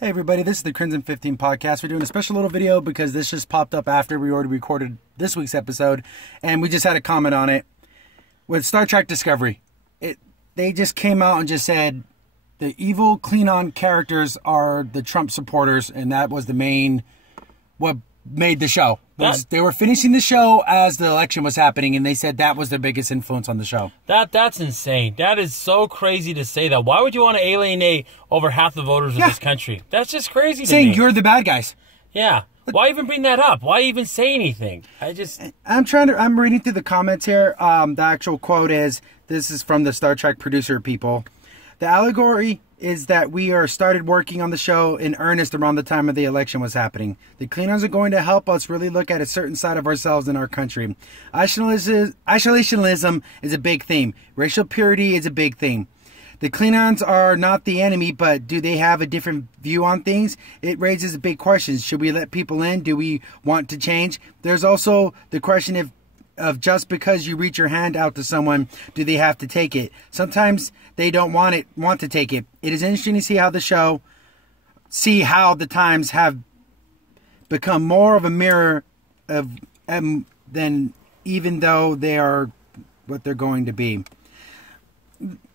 Hey everybody, this is the Crimson 15 podcast. We're doing a special little video because this just popped up after we already recorded this week's episode, and we just had a comment on it. With Star Trek Discovery, they just came out and just said the evil Klingon characters are the Trump supporters, and that was the main, what made the show. They were finishing the show as the election was happening, and they said that was their biggest influence on the show. That's insane. That is so crazy to say that. Why would you want to alienate over half the voters of this country? That's just crazy to me. Saying you're the bad guys. Yeah. Why even bring that up? Why even say anything? I'm reading through the comments here. The actual quote is, this is from the Star Trek producer people. The allegory is that we are started working on the show in earnest around the time of the election was happening. The Klingons are going to help us really look at a certain side of ourselves in our country. Isolationism is a big theme. Racial purity is a big theme. The Klingons are not the enemy, but do they have a different view on things? It raises big questions. Should we let people in? Do we want to change? There's also the question of just because you reach your hand out to someone, do they have to take it? Sometimes they don't want to take it. It is interesting to see how the times have become more of a mirror of than even though they are what they're going to be.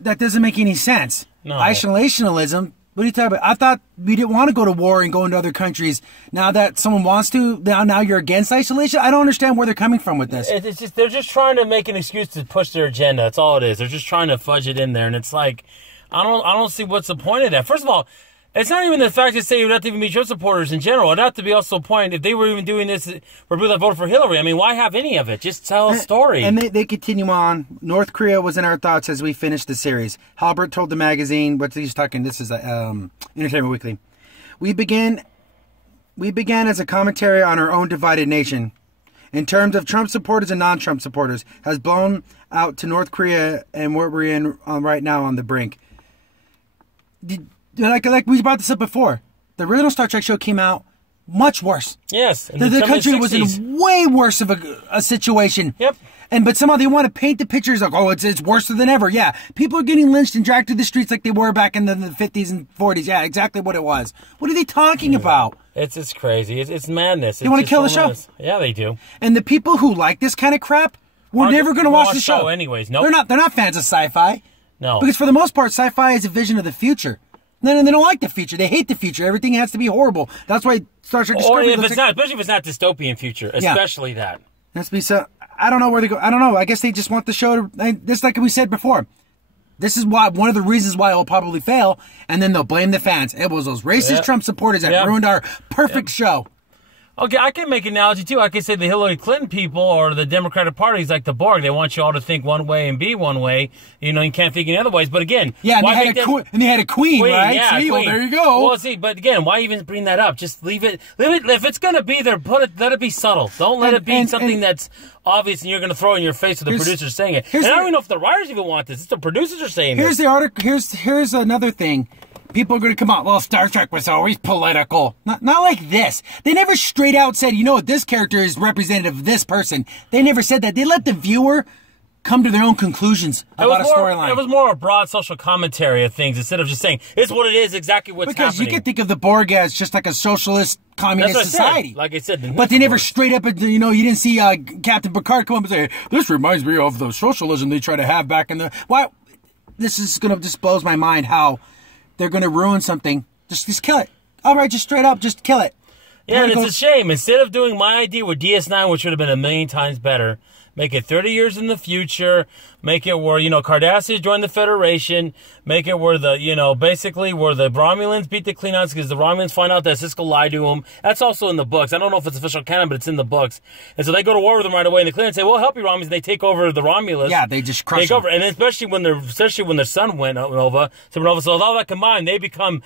That doesn't make any sense. No. Isolationism. What are you talking about? I thought we didn't want to go to war and go into other countries. Now that someone wants to, now you're against isolation? I don't understand where they're coming from with this. It's just, they're just trying to make an excuse to push their agenda. That's all it is. They're just trying to fudge it in there. And it's like, I don't see what's the point of that. First of all, it's not even the fact to say you would have to even be Trump supporters in general. It'd have to be also a point if they were even doing this for people that voted for Hillary. I mean, why have any of it? Just tell a story. And they continue on. North Korea was in our thoughts as we finished the series. Halbert told the magazine, what he's talking, this is Entertainment Weekly. We began as a commentary on our own divided nation. In terms of Trump supporters and non-Trump supporters, has blown out to North Korea and what we're in right now on the brink. Like we brought this up before, the original Star Trek show came out much worse. Yes. The country was in way worse of a situation. Yep. But somehow they want to paint the pictures like, oh, it's worse than ever. Yeah. People are getting lynched and dragged through the streets like they were back in the 50s and 40s. Yeah, exactly what it was. What are they talking about? It's just crazy. It's madness. They want to kill the show. Yeah, they do. And the people who like this kind of crap, we're never going to watch the show. Anyways, no. They're not fans of sci-fi. No. Because for the most part, sci-fi is a vision of the future. No, they don't like the future. They hate the future. Everything has to be horrible. That's why Star Trek Discovery... Or if it's not, especially if it's not dystopian future. Especially that. Has to be so... I don't know where they go. I don't know. I guess they just want the show to... Just like we said before. This is why one of the reasons why it will probably fail, and then they'll blame the fans. It was those racist Trump supporters that ruined our perfect show. Okay, I can make an analogy, too. I can say the Hillary Clinton people or the Democratic Party is like the Borg. They want you all to think one way and be one way. You know, you can't think any other ways. But again... Yeah, and they had a queen, right? Yeah, see, well, there you go. Well, see, but again, why even bring that up? Just leave it. If it's going to be there, let it be subtle. Don't let it be something that's obvious and you're going to throw in your face with the producers saying it. And I don't even know if the writers even want this. It's the producers are saying this. Here's the article. Here's another thing. People are going to come out, well, Star Trek was always political. Not like this. They never straight out said, you know what, this character is representative of this person. They never said that. They let the viewer come to their own conclusions about a storyline. It was more a broad social commentary of things instead of just saying, it's what it is, exactly what's happening. Because you can think of the Borg as just like a socialist communist society. Like I said. But they never straight up, you know, you didn't see Captain Picard come up and say, this reminds me of the socialism they try to have back in the... Why? This is going to just blows my mind how... They're going to ruin something. Just kill it. All right, just straight up, just kill it. Yeah, and it's a shame. Instead of doing my idea with DS9, which would have been a million times better, make it 30 years in the future, make it where, you know, Cardassians join the Federation, make it where the, you know, basically where the Romulans beat the Klingons because the Romulans find out that Sisko lied to them. That's also in the books. I don't know if it's official canon, but it's in the books. And so they go to war with them right away, and the Klingons say, we'll help you, Romulans, and they take over the Romulans. Yeah, they just crush them. And especially when their son went supernova. So with all that combined, that becomes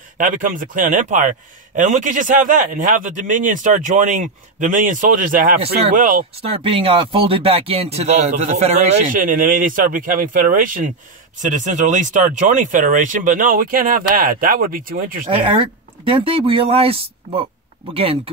the Klingon Empire. And we could just have that, and have the Dominion start joining Dominion soldiers that have free will. Start being folded back into the Federation. And then maybe they start becoming Federation citizens, or at least start joining Federation. But no, we can't have that. That would be too interesting. Eric, didn't they realize, well, again,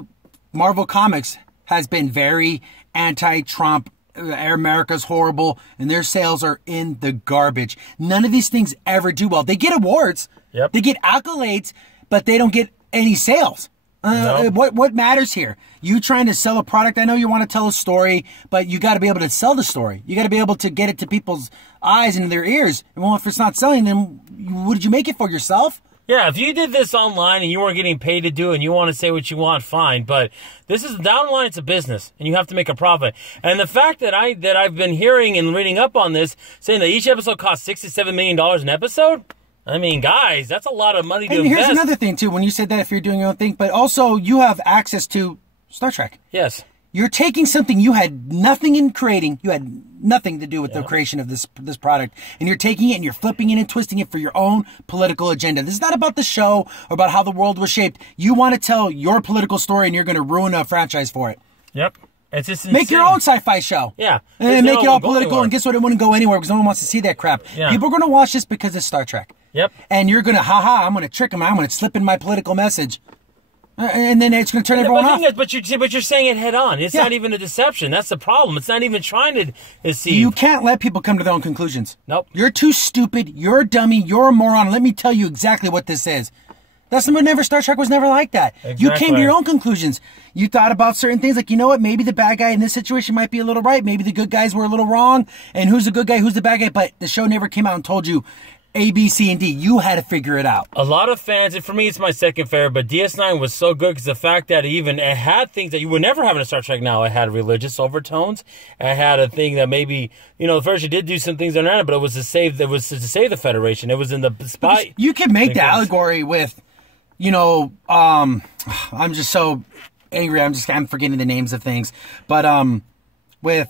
Marvel Comics has been very anti-Trump. America's horrible, and their sales are in the garbage. None of these things ever do well. They get awards. Yep. They get accolades, but they don't get any sales. Nope. What matters here? You trying to sell a product? I know you want to tell a story, but you got to be able to sell the story. You got to be able to get it to people's eyes and their ears. And well, if it's not selling, then what did you make it for, yourself? Yeah, if you did this online and you weren't getting paid to do it and you want to say what you want, fine. But this is down the line, it's a business, and you have to make a profit. And the fact that I've been hearing and reading up on this, saying that each episode costs $6 to $7 million an episode, I mean, guys, that's a lot of money to invest. And here's another thing, too, when you said that if you're doing your own thing, but also you have access to Star Trek. Yes. You're taking something you had nothing in creating. You had nothing to do with the creation of this product. And you're taking it and you're flipping it and twisting it for your own political agenda. This is not about the show or about how the world was shaped. You want to tell your political story and you're going to ruin a franchise for it. Yep. It's just insane. Make your own sci-fi show. Yeah. And make it all political. And guess what? It wouldn't go anywhere because no one wants to see that crap. Yeah. People are going to watch this because it's Star Trek. Yep. And you're going to, I'm going to trick them. I'm going to slip in my political message. And then it's going to turn everyone off. But you're saying it head on. It's not even a deception. That's the problem. It's not even trying to deceive. You can't let people come to their own conclusions. Nope. You're too stupid. You're a dummy. You're a moron. Let me tell you exactly what this is. Star Trek was never like that. Exactly. You came to your own conclusions. You thought about certain things like, you know what, maybe the bad guy in this situation might be a little right. Maybe the good guys were a little wrong. And who's the good guy, who's the bad guy? But the show never came out and told you A, B, C, and D. You had to figure it out. A lot of fans, and for me it's my second favorite, but DS9 was so good because the fact that it had things that you would never have in a Star Trek now. It had religious overtones. It had a thing that maybe, first you did do some things on it, but it was to save the Federation. It was in the spy. Because you could make the allegory with, I'm just so angry. I'm forgetting the names of things. But with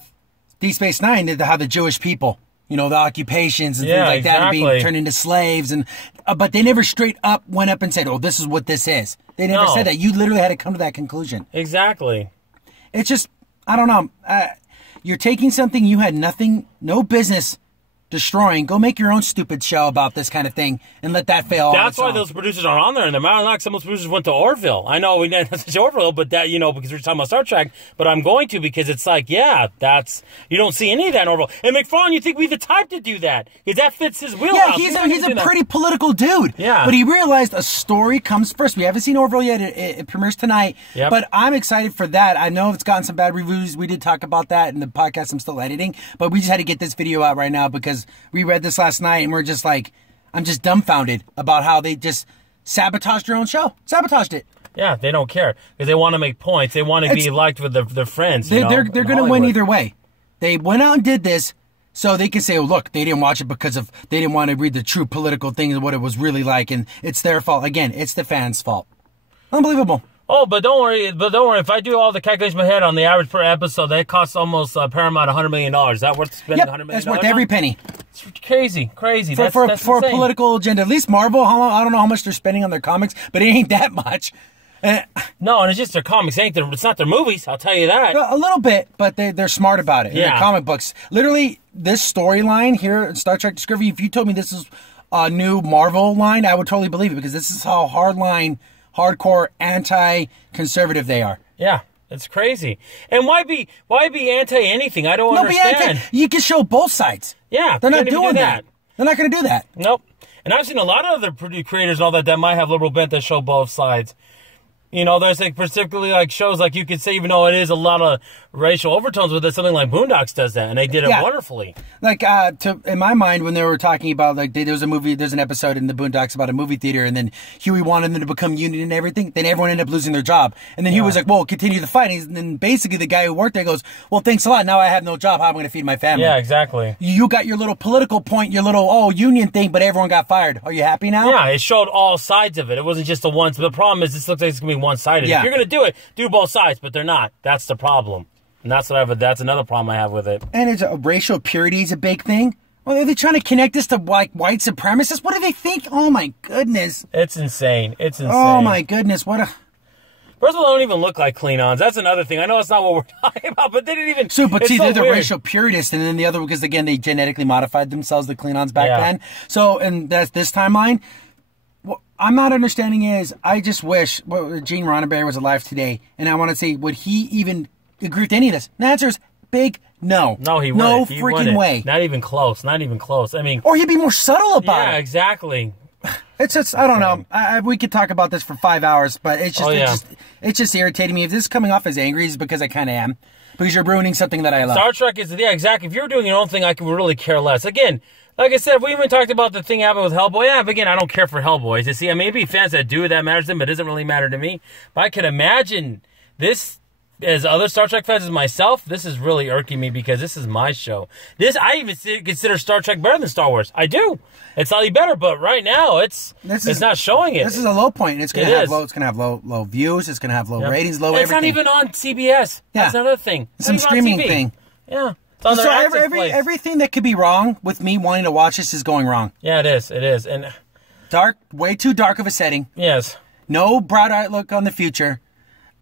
Deep Space Nine, how the Jewish people, the occupations and things like that, and being turned into slaves, and but they never straight up went up and said, "Oh, this is what this is." They never said that. You literally had to come to that conclusion. Exactly. It's just, I don't know. You're taking something you had no business destroying. Go make your own stupid show about this kind of thing and let that fail. That's why those producers aren't on there. And the matter of fact, some of those producers went to Orville. I know we didn't have to say Orville, but that, because we're talking about Star Trek. But I'm going to because it's like, you don't see any of that in Orville. And McFarlane, you think we'd be the type to do that because that fits his wheelhouse. Yeah, he's a pretty political dude. Yeah. But he realized a story comes first. We haven't seen Orville yet. It premieres tonight. Yep. But I'm excited for that. I know it's gotten some bad reviews. We did talk about that in the podcast I'm still editing. But we just had to get this video out right now because we read this last night and we're just like, I'm just dumbfounded about how they just sabotaged their own show. Sabotaged it. Yeah, they don't care because they want to make points. They want to be liked with their friends. They're going to win either way. They went out and did this so they can say, oh, look, they didn't watch it because they didn't want to read the true political things and what it was really like. And it's their fault. Again, it's the fans' fault. Unbelievable. Oh, but don't worry. If I do all the calculations in my head on the average per episode, that costs almost Paramount $100 million. Is that worth spending $100 million? That's worth every penny. It's crazy. For a political agenda. At least Marvel, I don't know how much they're spending on their comics, but it ain't that much. No, and it's just their comics. It's not their movies, I'll tell you that. A little bit, but they're smart about it. Yeah. Their comic books. Literally, this storyline here in Star Trek Discovery, if you told me this is a new Marvel line, I would totally believe it because this is how hardcore, anti-conservative they are. Yeah, it's crazy. And why be anti-anything? I don't understand. You can show both sides. Yeah. They're not doing that. They're not going to do that. Nope. And I've seen a lot of other creators and all that might have liberal bent that show both sides. There's particularly shows you could say, even though it is a lot of racial overtones with it, something like Boondocks does that, and they did it wonderfully. In my mind, when they were talking about, there's an episode in the Boondocks about a movie theater, and then Huey wanted them to become union and everything, then everyone ended up losing their job. And then Huey was like, well, continue the fight. And then basically the guy who worked there goes, well, thanks a lot. Now I have no job. How am I going to feed my family? Yeah, exactly. You got your little political point, your little, union thing, but everyone got fired. Are you happy now? Yeah, it showed all sides of it. It wasn't just the one. The problem is this looks like it's going to be one-sided. Yeah. If you're going to do it, do both sides, but they're not. That's the problem. And that's another problem I have with it. And it's racial purity is a big thing. Well, are they trying to connect this to white supremacists? What do they think? Oh my goodness. It's insane. Oh my goodness. First of all, they don't even look like Klingons. That's another thing. I know it's not what we're talking about, but they didn't even... They're the racial purists, and then the other, because again, they genetically modified themselves, the Klingons back then. So, and that's this timeline. What I'm not understanding is, I just wish Gene Roddenberry was alive today, and I want to say, would he even agree with any of this? And the answer is big no. No, he wouldn't. No freaking way. Not even close. I mean... Or he'd be more subtle about it. Yeah, exactly. It's just, I don't know. We could talk about this for 5 hours, but it's just, it's just irritating me. If this is coming off as angry, it's because I kind of am. Because you're ruining something that I love. Star Trek is, yeah, exactly. If you're doing your own thing, I could really care less. Again, like I said, we even talked about the thing happened with Hellboy. Yeah, but again, I don't care for Hellboy. You see, I mean, maybe fans that do, that matters to them, but it doesn't really matter to me. But I could imagine this, as other Star Trek fans as myself, this is really irking me because this is my show. I even consider Star Trek better than Star Wars. I do. It's slightly better, but right now it's not showing it. This is a low point. It's going to have low. It's going to have low views. It's going to have low ratings. Low everything. It's not even on CBS. Yeah. That's another thing. It's some streaming thing. Yeah. So everything that could be wrong with me wanting to watch this is going wrong. Yeah, it is. It is. And dark, way too dark of a setting. Yes. No bright-eyed look on the future.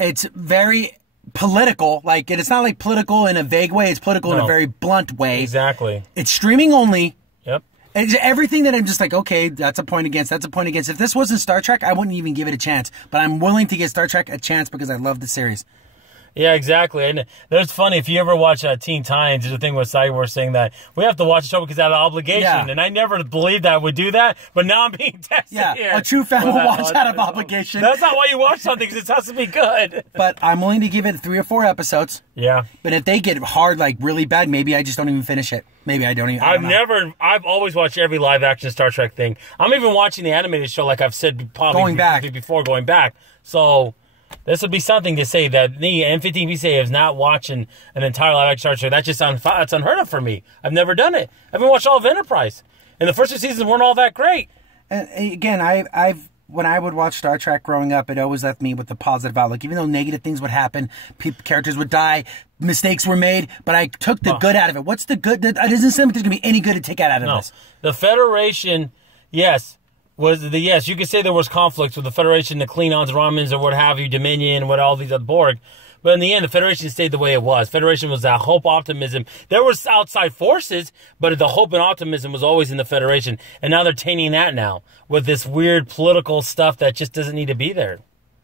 It's very political. Like, it's not like political in a vague way. It's political in a very blunt way. Exactly. It's streaming only. Yep. It's everything that I'm just like, okay, that's a point against. That's a point against. If this wasn't Star Trek, I wouldn't even give it a chance. But I'm willing to give Star Trek a chance because I love the series. Yeah, exactly. And that's funny. If you ever watch Teen Titans, there's a thing with Cyborg saying that we have to watch the show because out of obligation. Yeah. And I never believed that I would do that, but now I'm being tested here. A true fan will watch out of obligation. That's not why you watch something, because it has to be good. But I'm willing to give it 3 or 4 episodes. Yeah. But if they get hard, like really bad, maybe I just don't even finish it. Maybe I don't even. I've always watched every live action Star Trek thing. I'm even watching the animated show, like I've said probably before going back. So this would be something to say that the N15PCA is not watching an entire live action Star Trek. That's unheard of for me. I've never done it. I've been watching all of Enterprise, and the first 2 seasons weren't all that great. And again, when I would watch Star Trek growing up, it always left me with a positive outlook. Even though negative things would happen, characters would die, mistakes were made, but I took the good out of it. What's the good? It doesn't seem like there's going to be any good to take out of this. The Federation, yes. Yes, you could say there was conflicts with the Federation, the Klingons, Romans, or what have you, Dominion, all these other Borg. But in the end, the Federation stayed the way it was. Federation was that hope, optimism. There was outside forces, but the hope and optimism was always in the Federation. And now they're tainting that now with this weird political stuff that just doesn't need to be there.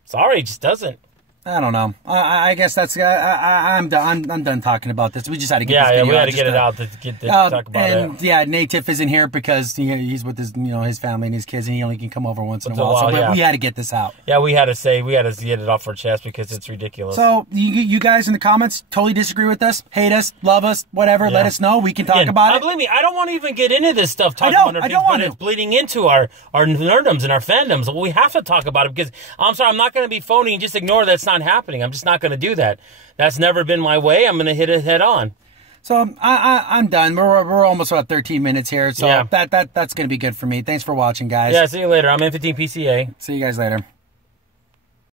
Sorry, it just doesn't. I don't know. I guess that's. I'm done. I'm done talking about this. We just had to get. We had to get it out to talk about it. And yeah, Native isn't here because he's with his family and his kids, and he only can come over once in a while. So we had to get this out. Yeah, we had to get it off our chest because it's ridiculous. So you guys in the comments totally disagree with us, hate us, love us, whatever. Yeah. Let us know. We can talk about it. Believe me, I don't want to even get into this stuff. I don't want to. It's bleeding into our nerdoms and our fandoms. Well, we have to talk about it because I'm sorry, I'm not going to be phony and just ignore that it's not happening. I'm just not going to do that. That's never been my way. I'm going to hit it head on. So I'm done. We're almost about 13 minutes here. So that's going to be good for me. Thanks for watching, guys. Yeah, see you later. I'm N15PCA. See you guys later.